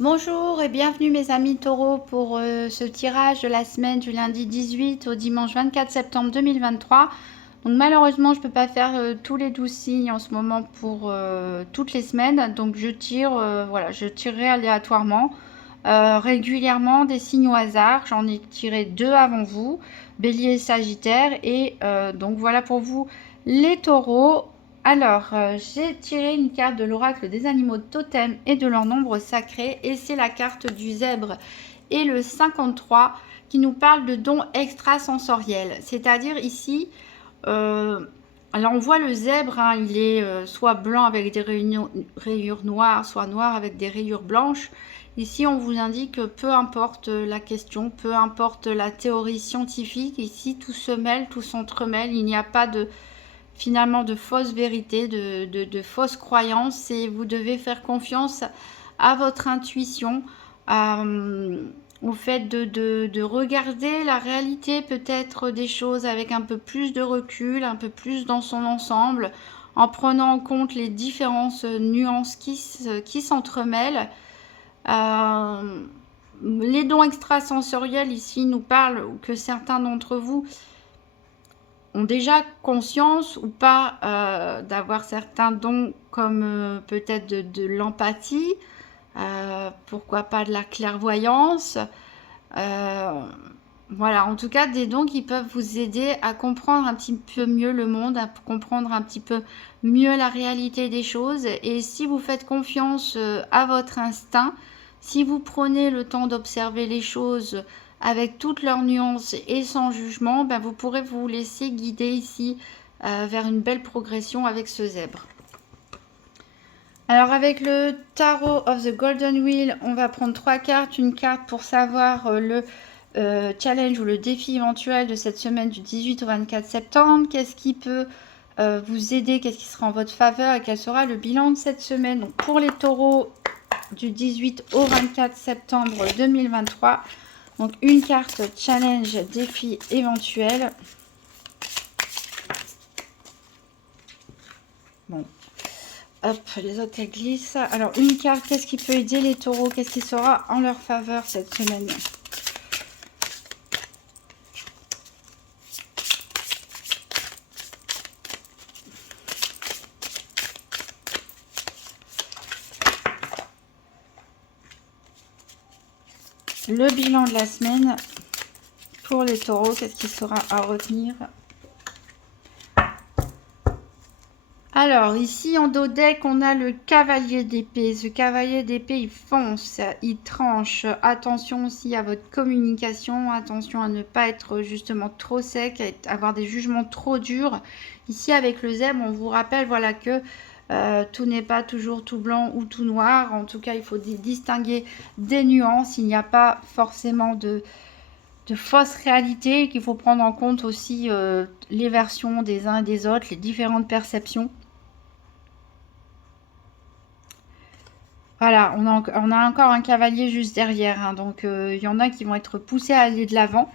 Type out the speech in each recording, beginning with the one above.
Bonjour et bienvenue mes amis taureaux pour ce tirage de la semaine du lundi 18 au dimanche 24 septembre 2023. Donc malheureusement je ne peux pas faire tous les 12 signes en ce moment pour toutes les semaines. Donc je tire, voilà, je tirerai aléatoirement, régulièrement des signes au hasard. J'en ai tiré 2 avant vous, Bélier et Sagittaire. Et donc voilà pour vous les taureaux. Alors, j'ai tiré une carte de l'oracle des animaux de totem et de leur nombre sacré, et c'est la carte du zèbre et le 53 qui nous parle de dons extrasensoriels. C'est-à-dire ici, alors on voit le zèbre, hein, il est soit blanc avec des rayures noires, soit noir avec des rayures blanches. Ici, on vous indique que peu importe la question, peu importe la théorie scientifique, ici tout se mêle, tout s'entremêle, il n'y a pas de finalement de fausses vérités, de fausses croyances, et vous devez faire confiance à votre intuition, au fait de regarder la réalité peut-être des choses avec un peu plus de recul, un peu plus dans son ensemble, en prenant en compte les différentes nuances qui s'entremêlent. Les dons extrasensoriels ici nous parlent que certains d'entre vous ont déjà conscience ou pas d'avoir certains dons comme peut-être de l'empathie, pourquoi pas de la clairvoyance, voilà, en tout cas des dons qui peuvent vous aider à comprendre un petit peu mieux le monde, à comprendre un petit peu mieux la réalité des choses. Et si vous faites confiance à votre instinct, si vous prenez le temps d'observer les choses avec toutes leurs nuances et sans jugement, ben vous pourrez vous laisser guider ici vers une belle progression avec ce zèbre. Alors avec le Tarot of the Golden Wheel, on va prendre 3 cartes. Une carte pour savoir le challenge ou le défi éventuel de cette semaine du 18 au 24 septembre. Qu'est-ce qui peut vous aider, qu'est-ce qui sera en votre faveur et quel sera le bilan de cette semaine. Donc pour les taureaux du 18 au 24 septembre 2023, donc une carte challenge défi éventuel. Bon, hop, les autres elles glissent. Alors une carte, qu'est-ce qui peut aider les taureaux, qu'est-ce qui sera en leur faveur cette semaine. Le bilan de la semaine pour les taureaux, qu'est-ce qui sera à retenir? Alors, ici en dos deck, on a le cavalier d'épée. Ce cavalier d'épée, il fonce, il tranche. Attention aussi à votre communication. Attention à ne pas être justement trop sec, à avoir des jugements trop durs. Ici, avec le zèbre, on vous rappelle voilà, que tout n'est pas toujours tout blanc ou tout noir. En tout cas, il faut distinguer des nuances. Il n'y a pas forcément de fausses réalités, qu'il faut prendre en compte aussi les versions des uns et des autres, les différentes perceptions. Voilà, on a encore un cavalier juste derrière, hein, donc il y en a qui vont être poussés à aller de l'avant.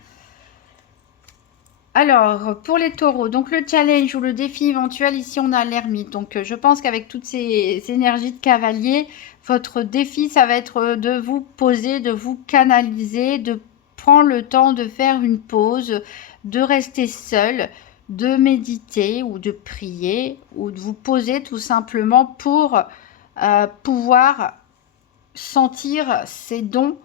Alors, pour les taureaux, donc le challenge ou le défi éventuel, ici on a l'ermite. Donc je pense qu'avec toutes ces énergies de cavalier, votre défi, ça va être de vous poser, de vous canaliser, de prendre le temps de faire une pause, de rester seul, de méditer ou de prier, ou de vous poser tout simplement pour pouvoir sentir ces dons,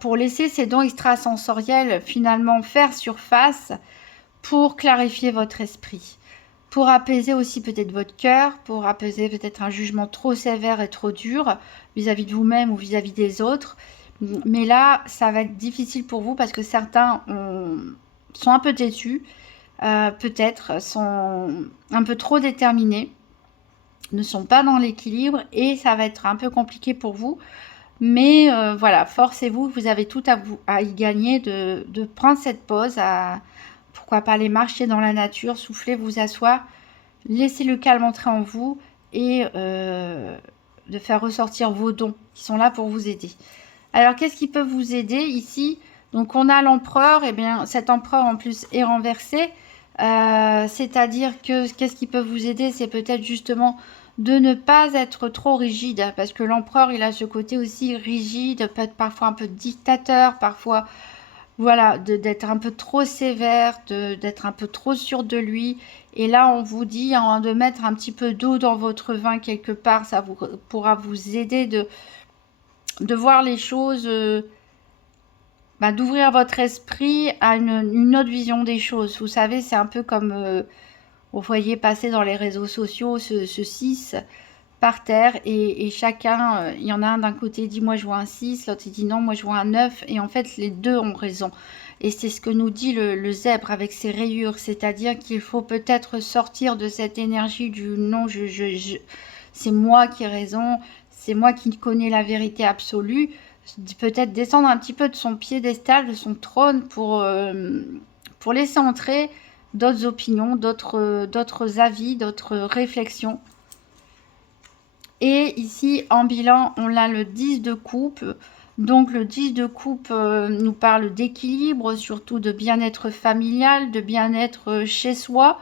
pour laisser ces dons extrasensoriels finalement faire surface, pour clarifier votre esprit, pour apaiser aussi peut-être votre cœur, pour apaiser peut-être un jugement trop sévère et trop dur vis-à-vis de vous-même ou vis-à-vis des autres. Mais là, ça va être difficile pour vous parce que certains sont un peu têtus, peut-être sont un peu trop déterminés, ne sont pas dans l'équilibre et ça va être un peu compliqué pour vous. Mais voilà, forcez-vous, vous avez tout à y gagner de prendre cette pause, pourquoi pas aller marcher dans la nature, souffler, vous asseoir, laisser le calme entrer en vous et de faire ressortir vos dons qui sont là pour vous aider. Alors, qu'est-ce qui peut vous aider ici? Donc, on a l'empereur, et bien cet empereur en plus est renversé. C'est-à-dire que qu'est-ce qui peut vous aider? C'est peut-être justement de ne pas être trop rigide, parce que l'empereur, il a ce côté aussi rigide, peut être parfois un peu dictateur, parfois, voilà, d'être un peu trop sévère, d'être un peu trop sûr de lui. Et là, on vous dit hein, de mettre un petit peu d'eau dans votre vin quelque part, ça vous, pourra vous aider de voir les choses, bah, d'ouvrir votre esprit à une autre vision des choses. Vous savez, c'est un peu comme vous voyez passer dans les réseaux sociaux ce 6 par terre et chacun, il y en a un d'un côté dit moi je vois un 6, l'autre il dit non moi je vois un 9 et en fait les deux ont raison. Et c'est ce que nous dit le zèbre avec ses rayures, c'est-à-dire qu'il faut peut-être sortir de cette énergie du non, c'est moi qui ai raison, c'est moi qui connais la vérité absolue, peut-être descendre un petit peu de son piédestal, de son trône pour laisser entrer d'autres opinions, d'autres avis, d'autres réflexions. Et ici, en bilan, on a le 10 de coupe. Donc, le 10 de coupe nous parle d'équilibre, surtout de bien-être familial, de bien-être chez soi.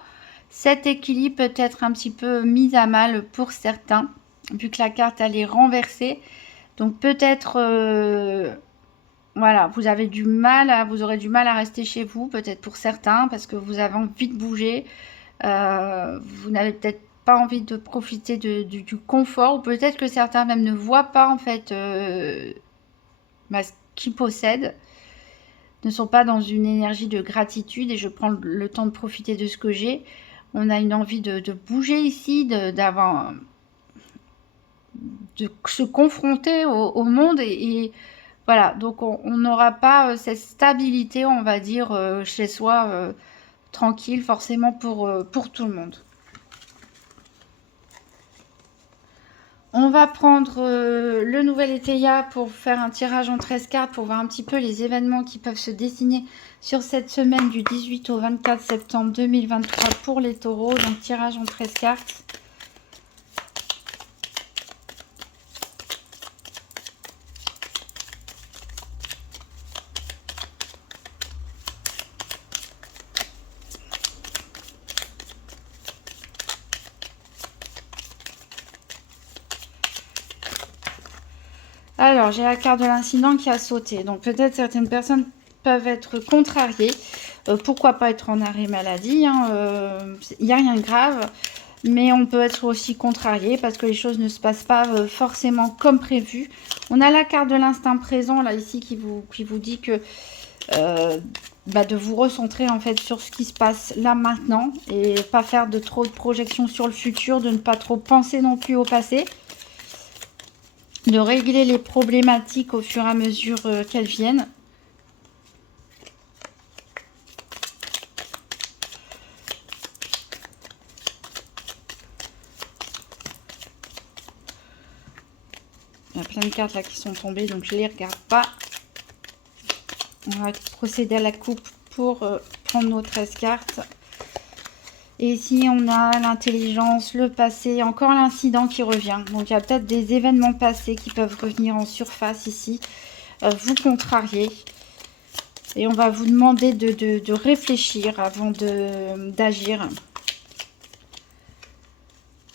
Cet équilibre peut être un petit peu mis à mal pour certains, vu que la carte, elle est renversée. Donc, peut-être, voilà, vous avez du mal, vous aurez du mal à rester chez vous, peut-être pour certains, parce que vous avez envie de bouger. Vous n'avez peut-être pas envie de profiter du confort, ou peut-être que certains même ne voient pas en fait ce qu'ils possèdent, ne sont pas dans une énergie de gratitude et je prends le temps de profiter de ce que j'ai. On a une envie de bouger ici, de se confronter au monde et voilà, donc on n'aura pas cette stabilité, on va dire, chez soi, tranquille, forcément pour tout le monde. On va prendre le nouvel Eteia pour faire un tirage en 13 cartes pour voir un petit peu les événements qui peuvent se dessiner sur cette semaine du 18 au 24 septembre 2023 pour les taureaux. Donc tirage en 13 cartes. Alors, j'ai la carte de l'incident qui a sauté. Donc, peut-être certaines personnes peuvent être contrariées. Pourquoi pas être en arrêt maladie, il n'y a rien de grave. Mais on peut être aussi contrarié parce que les choses ne se passent pas forcément comme prévu. On a la carte de l'instinct présent, là, ici, qui vous dit que de vous recentrer, en fait, sur ce qui se passe là, maintenant. Et pas faire de trop de projections sur le futur, de ne pas trop penser non plus au passé. De régler les problématiques au fur et à mesure qu'elles viennent. Il y a plein de cartes là qui sont tombées, donc je ne les regarde pas. On va procéder à la coupe pour prendre nos 13 cartes. Et ici, on a l'intelligence, le passé, encore l'incident qui revient. Donc, il y a peut-être des événements passés qui peuvent revenir en surface ici. Vous contrarier. Et on va vous demander de réfléchir avant d'agir.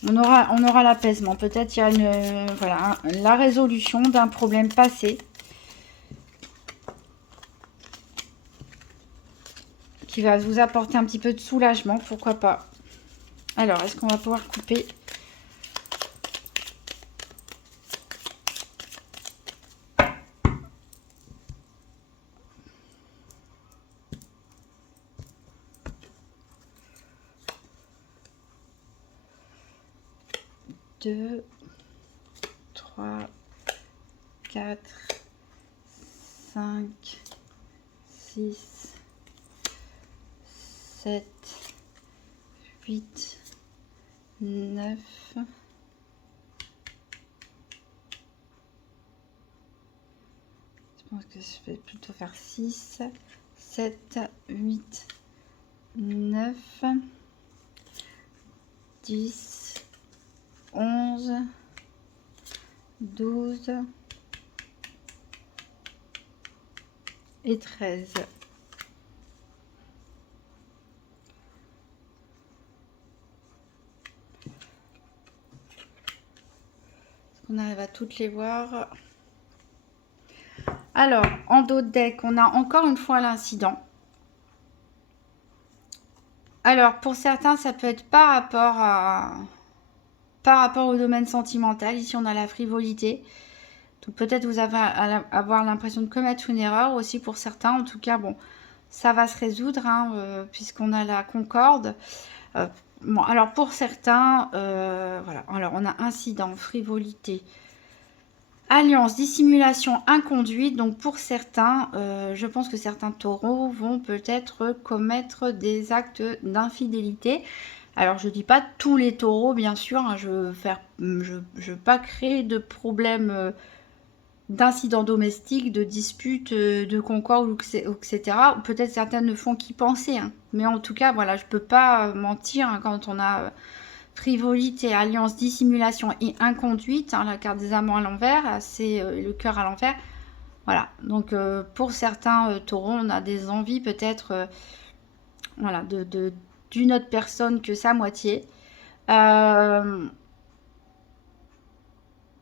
On aura l'apaisement. Peut-être il y a voilà, la résolution d'un problème passé. Qui va vous apporter un petit peu de soulagement, pourquoi pas. Alors, est-ce qu'on va pouvoir couper? Deux, 3, 4, 5, 6, 7, 8, 9. Je pense que je vais plutôt faire 6, 7, 8, 9, 10, 11, 12 et 13. qu'on arrive à toutes les voir. Alors, en dos de deck, on a encore une fois l'incident. Alors, pour certains, ça peut être par rapport au domaine sentimental. Ici, on a la frivolité. Donc, peut-être vous avez avoir l'impression de commettre une erreur aussi pour certains. En tout cas, bon, ça va se résoudre hein, puisqu'on a la concorde. Bon, alors, pour certains, voilà. Alors, on a incident, frivolité, alliance, dissimulation, inconduite. Donc, pour certains, je pense que certains taureaux vont peut-être commettre des actes d'infidélité. Alors, je dis pas tous les taureaux, bien sûr. Hein, je veux pas créer de problèmes, d'incidents domestiques, de disputes, de concorde, etc. Peut-être certaines ne font qu'y penser. Hein. Mais en tout cas, voilà, je peux pas mentir hein, quand on a frivolité, alliance, dissimulation et inconduite. Hein, la carte des amants à l'envers, c'est le cœur à l'envers. Voilà. Donc, pour certains taureaux, on a des envies peut-être voilà, d'une autre personne que sa moitié.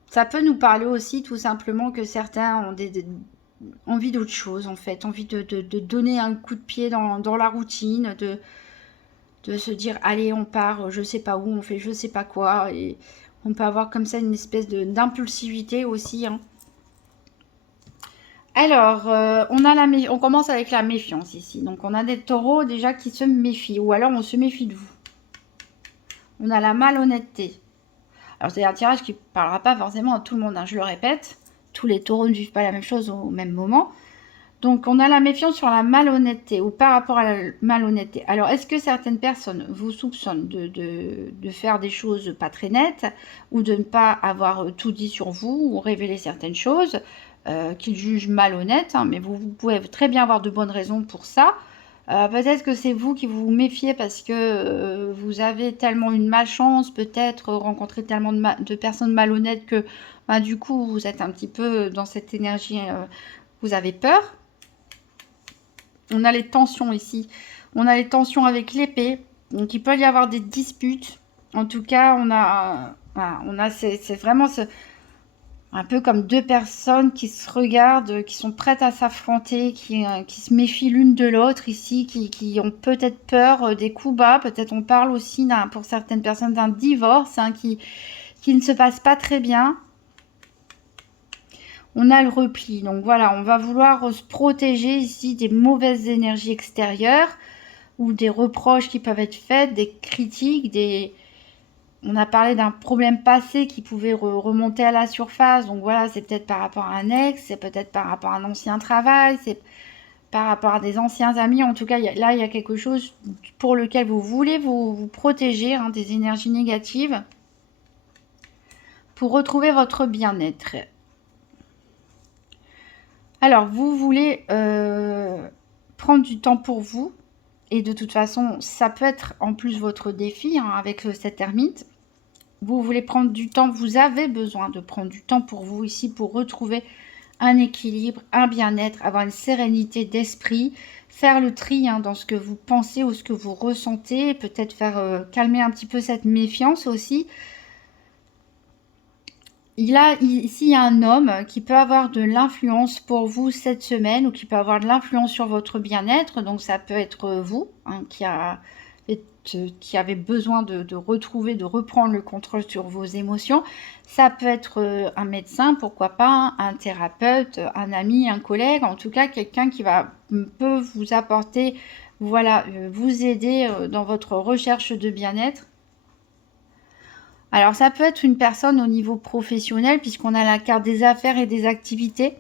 Ça peut nous parler aussi tout simplement que certains ont envie d'autre chose en fait, envie de donner un coup de pied dans la routine, de se dire allez on part je sais pas où, on fait je sais pas quoi et on peut avoir comme ça une espèce d'impulsivité aussi. Hein. Alors, on commence avec la méfiance ici. Donc on a des taureaux déjà qui se méfient ou alors on se méfie de vous. On a la malhonnêteté. Alors, c'est un tirage qui ne parlera pas forcément à tout le monde, hein, je le répète. Tous les taureaux ne vivent pas la même chose au même moment. Donc, on a la méfiance sur la malhonnêteté ou par rapport à la malhonnêteté. Alors, est-ce que certaines personnes vous soupçonnent de faire des choses pas très nettes ou de ne pas avoir tout dit sur vous ou révéler certaines choses qu'ils jugent malhonnêtes hein, mais vous pouvez très bien avoir de bonnes raisons pour ça. Peut-être que c'est vous qui vous méfiez parce que vous avez tellement une malchance, peut-être rencontré tellement de personnes malhonnêtes que bah, du coup vous êtes un petit peu dans cette énergie, vous avez peur. On a les tensions ici, on a les tensions avec l'épée, donc il peut y avoir des disputes. En tout cas, voilà, c'est vraiment un peu comme deux personnes qui se regardent, qui sont prêtes à s'affronter, qui se méfient l'une de l'autre ici, qui ont peut-être peur des coups bas. Peut-être on parle aussi, pour certaines personnes, d'un divorce hein, qui ne se passe pas très bien. On a le repli. Donc voilà, on va vouloir se protéger ici des mauvaises énergies extérieures ou des reproches qui peuvent être faits, des critiques, on a parlé d'un problème passé qui pouvait remonter à la surface. Donc voilà, c'est peut-être par rapport à un ex, c'est peut-être par rapport à un ancien travail, c'est par rapport à des anciens amis. En tout cas, là, il y a quelque chose pour lequel vous voulez vous protéger hein, des énergies négatives pour retrouver votre bien-être. Alors, vous voulez prendre du temps pour vous. Et de toute façon, ça peut être en plus votre défi hein, avec cette ermite. Vous voulez prendre du temps, vous avez besoin de prendre du temps pour vous ici, pour retrouver un équilibre, un bien-être, avoir une sérénité d'esprit, faire le tri hein, dans ce que vous pensez ou ce que vous ressentez, peut-être faire calmer un petit peu cette méfiance aussi. Ici, il y a un homme qui peut avoir de l'influence pour vous cette semaine ou qui peut avoir de l'influence sur votre bien-être. Donc, ça peut être vous hein, qui avez besoin de retrouver, de reprendre le contrôle sur vos émotions. Ça peut être un médecin, pourquoi pas, un thérapeute, un ami, un collègue. En tout cas, quelqu'un qui peut vous apporter, voilà, vous aider dans votre recherche de bien-être. Alors, ça peut être une personne au niveau professionnel, puisqu'on a la carte des affaires et des activités.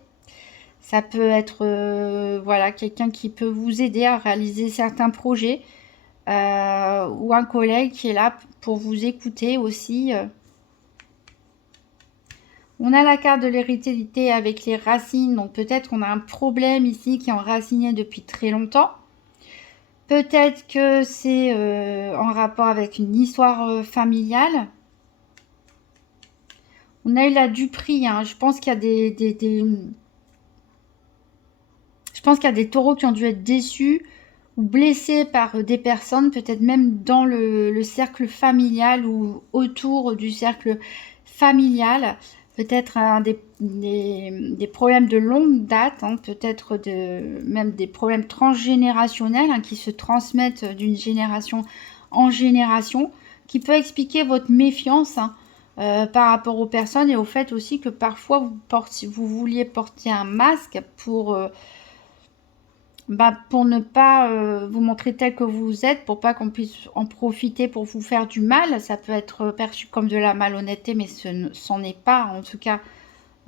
Ça peut être voilà, quelqu'un qui peut vous aider à réaliser certains projets, ou un collègue qui est là pour vous écouter aussi. On a la carte de l'hérédité avec les racines, donc peut-être qu'on a un problème ici qui est enraciné depuis très longtemps. Peut-être que c'est en rapport avec une histoire familiale. On a eu la duperie, hein. Je pense qu'il y a je pense qu'il y a des taureaux qui ont dû être déçus ou blessés par des personnes, peut-être même dans le cercle familial ou autour du cercle familial. peut-être des problèmes de longue date, hein, peut-être même des problèmes transgénérationnels, hein, qui se transmettent d'une génération en génération, qui peut expliquer votre méfiance, hein, par rapport aux personnes, et au fait aussi que parfois vous vouliez porter un masque pour ne pas vous montrer tel que vous êtes, pour pas qu'on puisse en profiter pour vous faire du mal. Ça peut être perçu comme de la malhonnêteté, mais c'en est pas, en tout cas,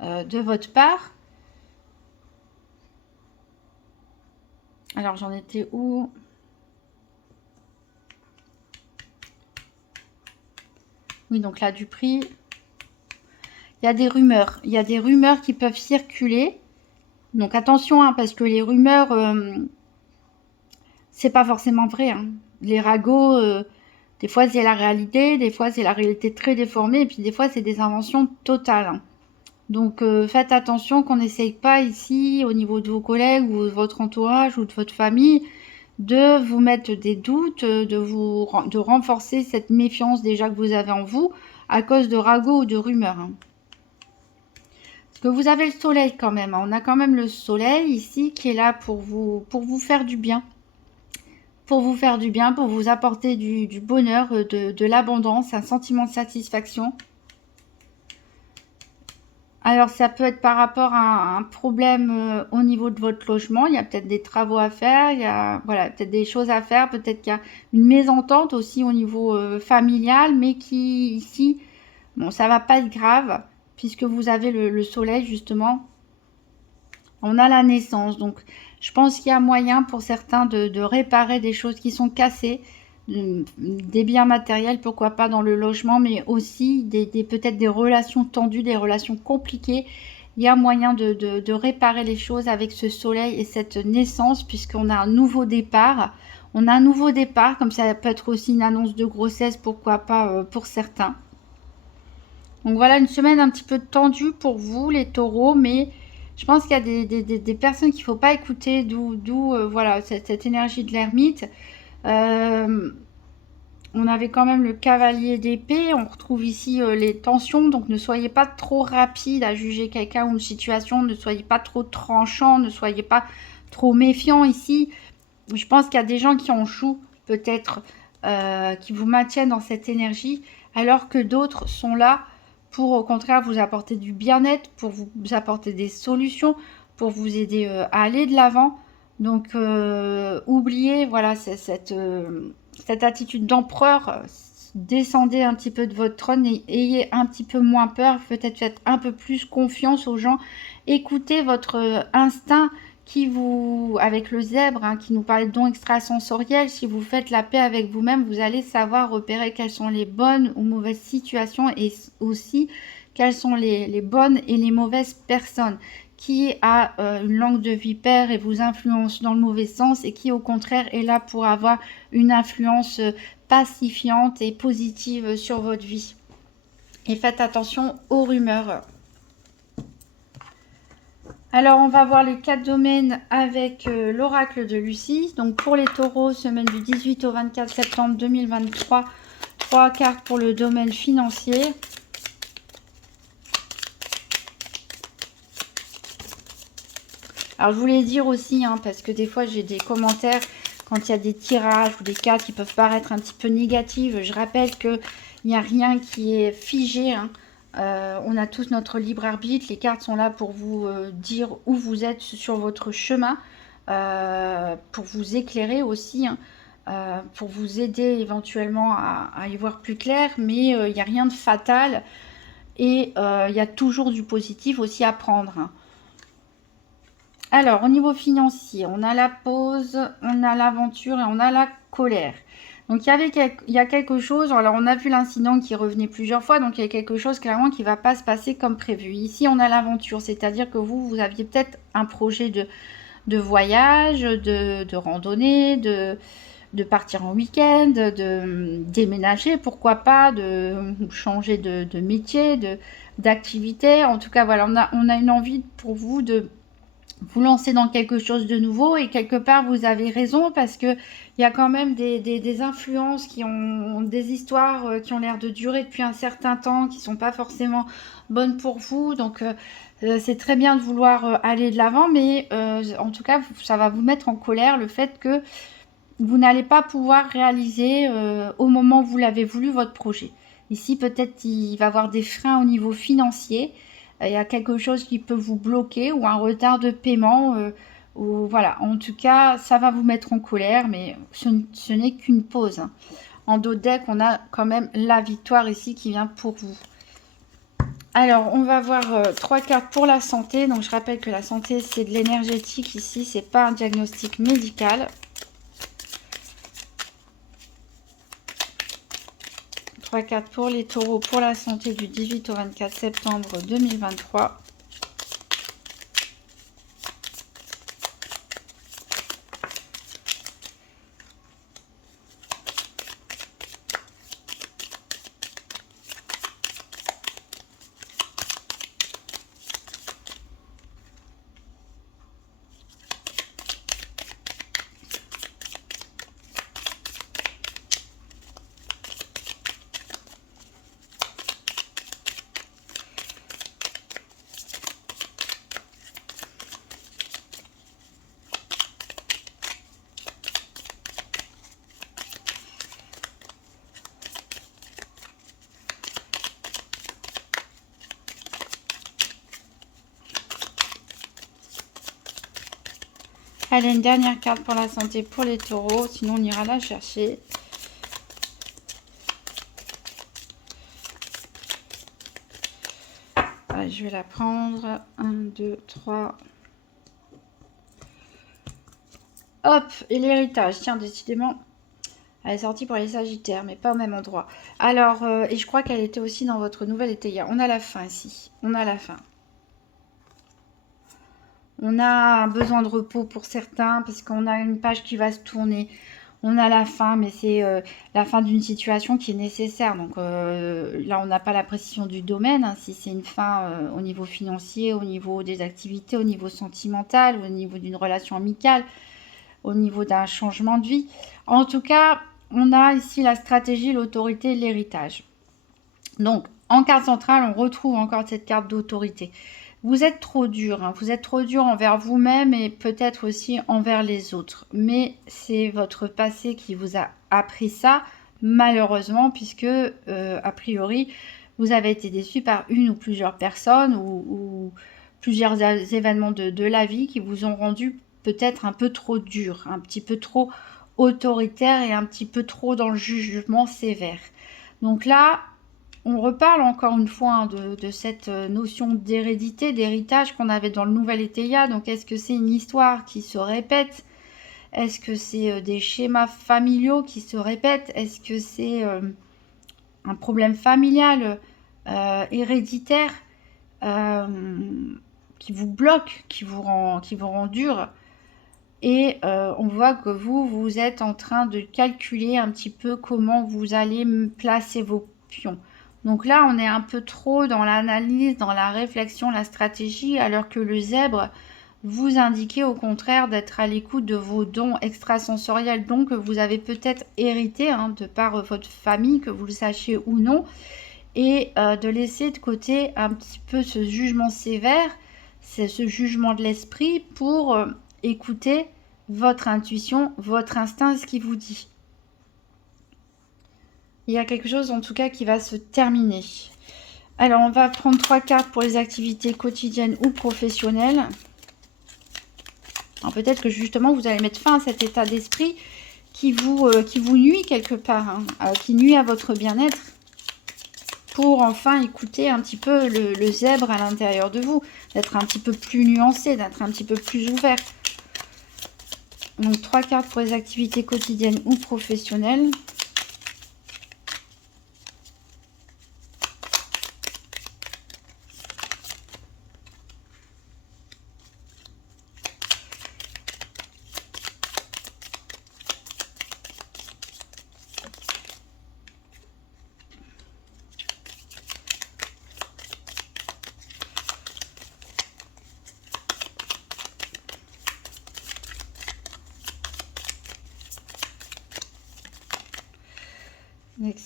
de votre part. Alors, j'en étais où? Oui, donc là, du prix. Il y a des rumeurs. Il y a des rumeurs qui peuvent circuler. Donc, attention, hein, parce que les rumeurs, c'est pas forcément vrai, hein. Les ragots, des fois, c'est la réalité. Des fois, c'est la réalité très déformée. Et puis, des fois, c'est des inventions totales, hein. Donc, faites attention qu'on n'essaye pas ici, au niveau de vos collègues ou de votre entourage ou de votre famille, de vous mettre des doutes, de renforcer cette méfiance déjà que vous avez en vous à cause de ragots ou de rumeurs, hein. Parce que vous avez le soleil quand même, hein. On a quand même le soleil ici qui est là pour vous faire du bien. Pour vous faire du bien, pour vous apporter du bonheur, de l'abondance, un sentiment de satisfaction. Alors, ça peut être par rapport à un problème au niveau de votre logement. Il y a peut-être des travaux à faire, il y a voilà, peut-être des choses à faire. Peut-être qu'il y a une mésentente aussi au niveau familial, mais qui, ici, bon, ça va pas être grave, puisque vous avez le soleil, justement. On a la naissance. Donc, je pense qu'il y a moyen pour certains de réparer des choses qui sont cassées, des biens matériels, pourquoi pas dans le logement, mais aussi peut-être des relations tendues, des relations compliquées. Il y a moyen de réparer les choses avec ce soleil et cette naissance, puisqu'on a un nouveau départ. On a un nouveau départ, comme ça peut être aussi une annonce de grossesse, pourquoi pas pour certains. Donc voilà, une semaine un petit peu tendue pour vous, les taureaux, mais je pense qu'il y a des personnes qu'il ne faut pas écouter, d'où voilà, cette énergie de l'ermite. On avait quand même le cavalier d'épée, on retrouve ici les tensions, donc ne soyez pas trop rapide à juger quelqu'un ou une situation, ne soyez pas trop tranchant, ne soyez pas trop méfiant ici. Je pense qu'il y a des gens qui en jouent peut-être, qui vous maintiennent dans cette énergie, alors que d'autres sont là pour au contraire vous apporter du bien-être, pour vous apporter des solutions, pour vous aider à aller de l'avant. Donc oubliez voilà cette attitude d'empereur, descendez un petit peu de votre trône et ayez un petit peu moins peur, peut-être faites un peu plus confiance aux gens, écoutez votre instinct qui vous, avec le zèbre, hein, qui nous parlait de dons extrasensoriels. Si vous faites la paix avec vous-même, vous allez savoir repérer quelles sont les bonnes ou mauvaises situations, et aussi quelles sont les bonnes et les mauvaises personnes. Qui a une langue de vipère et vous influence dans le mauvais sens, et qui au contraire est là pour avoir une influence pacifiante et positive sur votre vie. Et faites attention aux rumeurs. Alors, on va voir les 4 domaines avec l'oracle de Lucie. Donc, pour les taureaux, semaine du 18 au 24 septembre 2023, 3 cartes pour le domaine financier. Alors, je voulais dire aussi, hein, parce que des fois, j'ai des commentaires quand il y a des tirages ou des cartes qui peuvent paraître un petit peu négatives. Je rappelle qu'il n'y a rien qui est figé, hein. On a tous notre libre arbitre. Les cartes sont là pour vous dire où vous êtes sur votre chemin, pour vous éclairer aussi, hein, pour vous aider éventuellement à y voir plus clair, mais il n'y a rien de fatal, et il y a toujours du positif aussi à prendre, hein. Alors, au niveau financier, on a la pause, on a l'aventure et on a la colère. Donc, il y a quelque chose. Alors, on a vu l'incident qui revenait plusieurs fois. Donc, il y a quelque chose clairement qui ne va pas se passer comme prévu. Ici, on a l'aventure. C'est-à-dire que vous aviez peut-être un projet de voyage, de randonnée, de partir en week-end, de déménager, pourquoi pas, de changer de métier, d'activité. En tout cas, voilà, on a une envie pour vous vous lancer dans quelque chose de nouveau. Et quelque part, vous avez raison parce que il y a quand même des influences qui ont des histoires qui ont l'air de durer depuis un certain temps, qui sont pas forcément bonnes pour vous. Donc, c'est très bien de vouloir aller de l'avant, mais en tout cas, ça va vous mettre en colère le fait que vous n'allez pas pouvoir réaliser au moment où vous l'avez voulu votre projet. Ici, peut-être il va y avoir des freins au niveau financier. Il y a quelque chose qui peut vous bloquer ou un retard de paiement. Ou, voilà, en tout cas, ça va vous mettre en colère, mais ce n'est qu'une pause, hein. En dos de deck, on a quand même la victoire ici qui vient pour vous. Alors, on va voir 3 cartes pour la santé. Donc, je rappelle que la santé, c'est de l'énergétique ici. C'est pas un diagnostic médical. 3 cartes pour les taureaux pour la santé du 18 au 24 septembre 2023. Allez, une dernière carte pour la santé pour les taureaux, sinon on ira la chercher. Allez, je vais la prendre. 1, 2, 3. Hop, et l'héritage. Tiens, décidément, elle est sortie pour les sagittaires, mais pas au même endroit. Alors, et je crois qu'elle était aussi dans votre nouvelle étayère. On a la fin ici. On a la fin. On a un besoin de repos pour certains, parce qu'on a une page qui va se tourner. On a la fin, mais c'est la fin d'une situation qui est nécessaire. Donc là, on n'a pas la précision du domaine, hein, si c'est une fin au niveau financier, au niveau des activités, au niveau sentimental, au niveau d'une relation amicale, au niveau d'un changement de vie. En tout cas, on a ici la stratégie, l'autorité, l'héritage. Donc, en carte centrale, on retrouve encore cette carte d'autorité. Vous êtes trop dur, hein. Vous êtes trop dur envers vous-même et peut-être aussi envers les autres. Mais c'est votre passé qui vous a appris ça, malheureusement, puisque, a priori, vous avez été déçu par une ou plusieurs personnes ou plusieurs événements de la vie qui vous ont rendu peut-être un peu trop dur, un petit peu trop autoritaire et un petit peu trop dans le jugement sévère. Donc là, on reparle encore une fois hein, de cette notion d'hérédité, d'héritage qu'on avait dans le Nouvel Étéia. Donc, est-ce que c'est une histoire qui se répète? Est-ce que c'est des schémas familiaux qui se répètent? Est-ce que c'est un problème familial héréditaire qui vous bloque, qui vous rend dur? Et on voit que vous êtes en train de calculer un petit peu comment vous allez placer vos pions. Donc là, on est un peu trop dans l'analyse, dans la réflexion, la stratégie, alors que le zèbre vous indiquait au contraire d'être à l'écoute de vos dons extrasensoriels, dons que vous avez peut-être hérité hein, de par votre famille, que vous le sachiez ou non, et de laisser de côté un petit peu ce jugement sévère, c'est ce jugement de l'esprit pour écouter votre intuition, votre instinct, ce qui vous dit. Il y a quelque chose en tout cas qui va se terminer. Alors on va prendre 3 cartes pour les activités quotidiennes ou professionnelles. Alors peut-être que justement vous allez mettre fin à cet état d'esprit qui vous nuit quelque part, hein, qui nuit à votre bien-être, pour enfin écouter un petit peu le zèbre à l'intérieur de vous, d'être un petit peu plus nuancé, d'être un petit peu plus ouvert. Donc 3 cartes pour les activités quotidiennes ou professionnelles.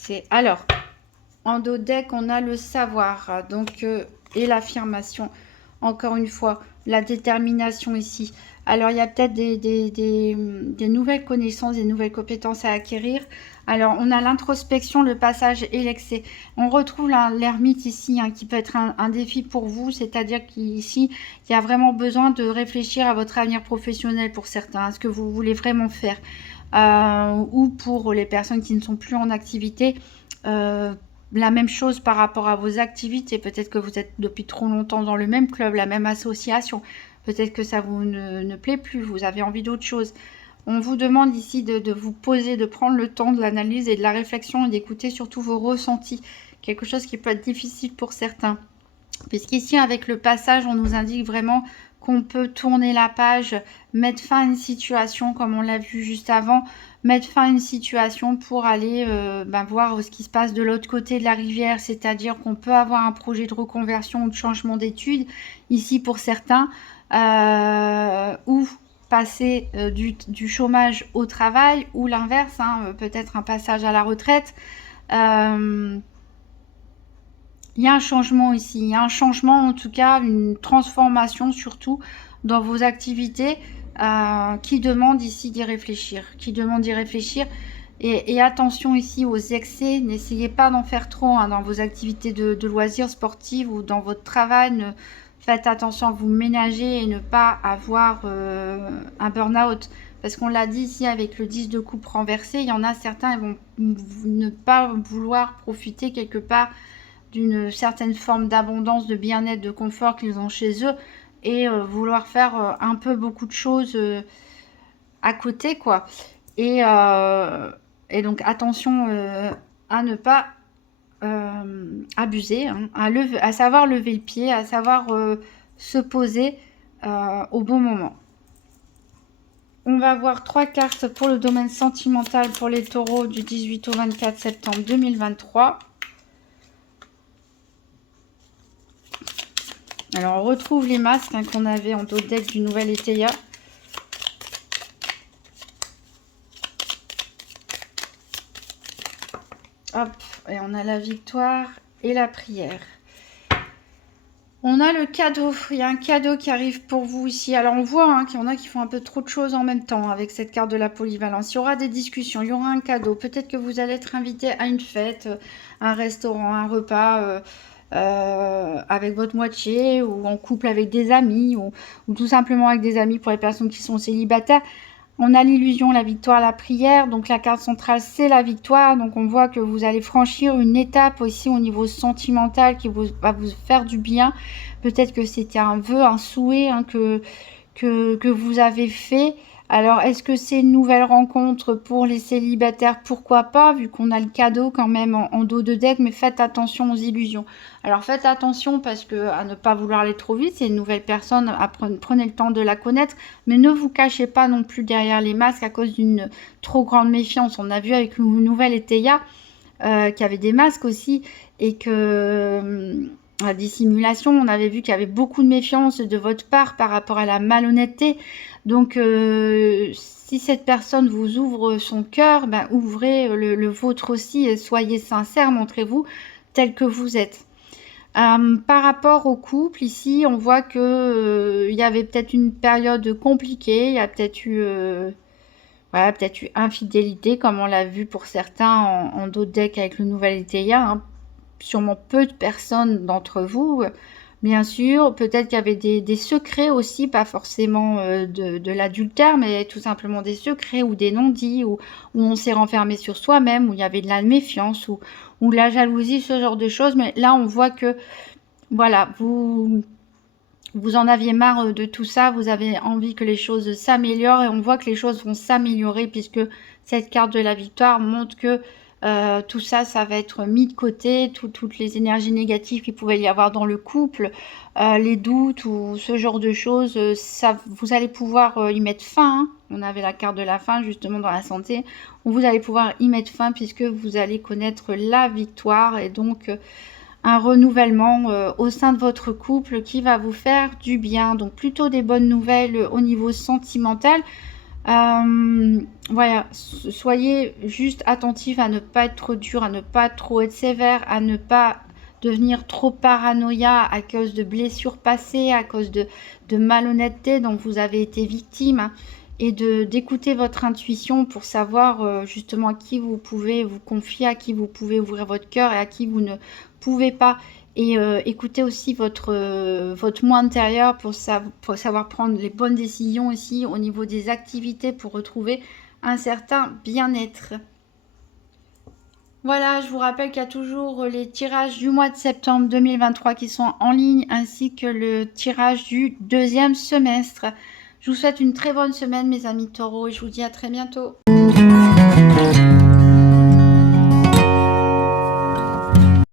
c'est... Alors, en dos deck, on a le savoir, donc, et l'affirmation. Encore une fois, la détermination ici. Alors, il y a peut-être des nouvelles connaissances, des nouvelles compétences à acquérir. Alors, on a l'introspection, le passage et l'excès. On retrouve l'ermite ici, hein, qui peut être un défi pour vous. C'est-à-dire qu'ici, il y a vraiment besoin de réfléchir à votre avenir professionnel pour certains, à ce que vous voulez vraiment faire. Ou pour les personnes qui ne sont plus en activité, la même chose par rapport à vos activités. Peut-être que vous êtes depuis trop longtemps dans le même club, la même association. Peut-être que ça vous ne plaît plus, vous avez envie d'autre chose. On vous demande ici de vous poser, de prendre le temps de l'analyse et de la réflexion et d'écouter surtout vos ressentis. Quelque chose qui peut être difficile pour certains. Puisqu'ici, avec le passage, on nous indique vraiment qu'on peut tourner la page, mettre fin à une situation, comme on l'a vu juste avant, mettre fin à une situation pour aller voir ce qui se passe de l'autre côté de la rivière, c'est-à-dire qu'on peut avoir un projet de reconversion ou de changement d'études, ici pour certains, ou passer du chômage au travail, ou l'inverse, hein, peut-être un passage à la retraite. Il y a un changement ici, il y a un changement en tout cas, une transformation surtout dans vos activités qui demande ici d'y réfléchir, et attention ici aux excès, n'essayez pas d'en faire trop dans vos activités de loisirs sportifs ou dans votre travail, faites attention à vous ménager et ne pas avoir un burn-out. Parce qu'on l'a dit ici avec le 10 de coupe renversé, il y en a certains, ils vont ne pas vouloir profiter quelque part d'une certaine forme d'abondance, de bien-être, de confort qu'ils ont chez eux et vouloir faire un peu beaucoup de choses à côté, quoi. Et donc, attention à ne pas abuser, hein, à savoir lever le pied, à savoir se poser au bon moment. On va voir 3 cartes pour le domaine sentimental pour les taureaux du 18 au 24 septembre 2023. Alors, on retrouve les masques qu'on avait en dos de deck du nouvel Eteia. Hop, et on a la victoire et la prière. On a le cadeau. Il y a un cadeau qui arrive pour vous ici. Alors, on voit qu'il y en a qui font un peu trop de choses en même temps avec cette carte de la polyvalence. Il y aura des discussions, il y aura un cadeau. Peut-être que vous allez être invité à une fête, un restaurant, un repas... avec votre moitié ou en couple avec des amis ou tout simplement avec des amis pour les personnes qui sont célibataires. On a l'illusion, la victoire, la prière. Donc la carte centrale, c'est la victoire. Donc on voit que vous allez franchir une étape aussi au niveau sentimental qui va vous faire du bien. Peut-être que c'était un vœu, un souhait que vous avez fait. Alors, est-ce que c'est une nouvelle rencontre pour les célibataires? Pourquoi pas, vu qu'on a le cadeau quand même en dos de deck, mais faites attention aux illusions. Alors, faites attention parce que à ne pas vouloir aller trop vite, c'est une nouvelle personne, prenez le temps de la connaître, mais ne vous cachez pas non plus derrière les masques à cause d'une trop grande méfiance. On a vu avec le nouvel Eteia qui avait des masques aussi, et que... la dissimulation, on avait vu qu'il y avait beaucoup de méfiance de votre part par rapport à la malhonnêteté. Donc, si cette personne vous ouvre son cœur, ouvrez le vôtre aussi et soyez sincère, montrez-vous tel que vous êtes. Par rapport au couple, ici, on voit que il y avait peut-être une période compliquée, il y a peut-être eu... voilà, peut-être eu infidélité, comme on l'a vu pour certains en dos de deck avec le nouvel Eteia, sûrement peu de personnes d'entre vous, bien sûr. Peut-être qu'il y avait des secrets aussi, pas forcément de l'adultère, mais tout simplement des secrets ou des non-dits, où on s'est renfermé sur soi-même, où il y avait de la méfiance, ou la jalousie, ce genre de choses. Mais là, on voit que, voilà, vous en aviez marre de tout ça, vous avez envie que les choses s'améliorent, et on voit que les choses vont s'améliorer, puisque cette carte de la victoire montre que tout ça, ça va être mis de côté, toutes les énergies négatives qu'il pouvait y avoir dans le couple, les doutes ou ce genre de choses, ça, vous allez pouvoir y mettre fin. On avait la carte de la fin justement dans la santé, où vous allez pouvoir y mettre fin puisque vous allez connaître la victoire, et donc un renouvellement au sein de votre couple qui va vous faire du bien. Donc plutôt des bonnes nouvelles au niveau sentimental. Voilà, soyez juste attentifs à ne pas être trop dur, à ne pas trop être sévère, à ne pas devenir trop paranoïa à cause de blessures passées, à cause de malhonnêteté dont vous avez été victime, hein, et d'écouter votre intuition pour savoir justement à qui vous pouvez vous confier, à qui vous pouvez ouvrir votre cœur et à qui vous ne pouvez pas. Et écoutez aussi votre moi intérieur pour savoir prendre les bonnes décisions aussi au niveau des activités pour retrouver un certain bien-être. Voilà, je vous rappelle qu'il y a toujours les tirages du mois de septembre 2023 qui sont en ligne, ainsi que le tirage du deuxième semestre. Je vous souhaite une très bonne semaine, mes amis taureaux, et je vous dis à très bientôt.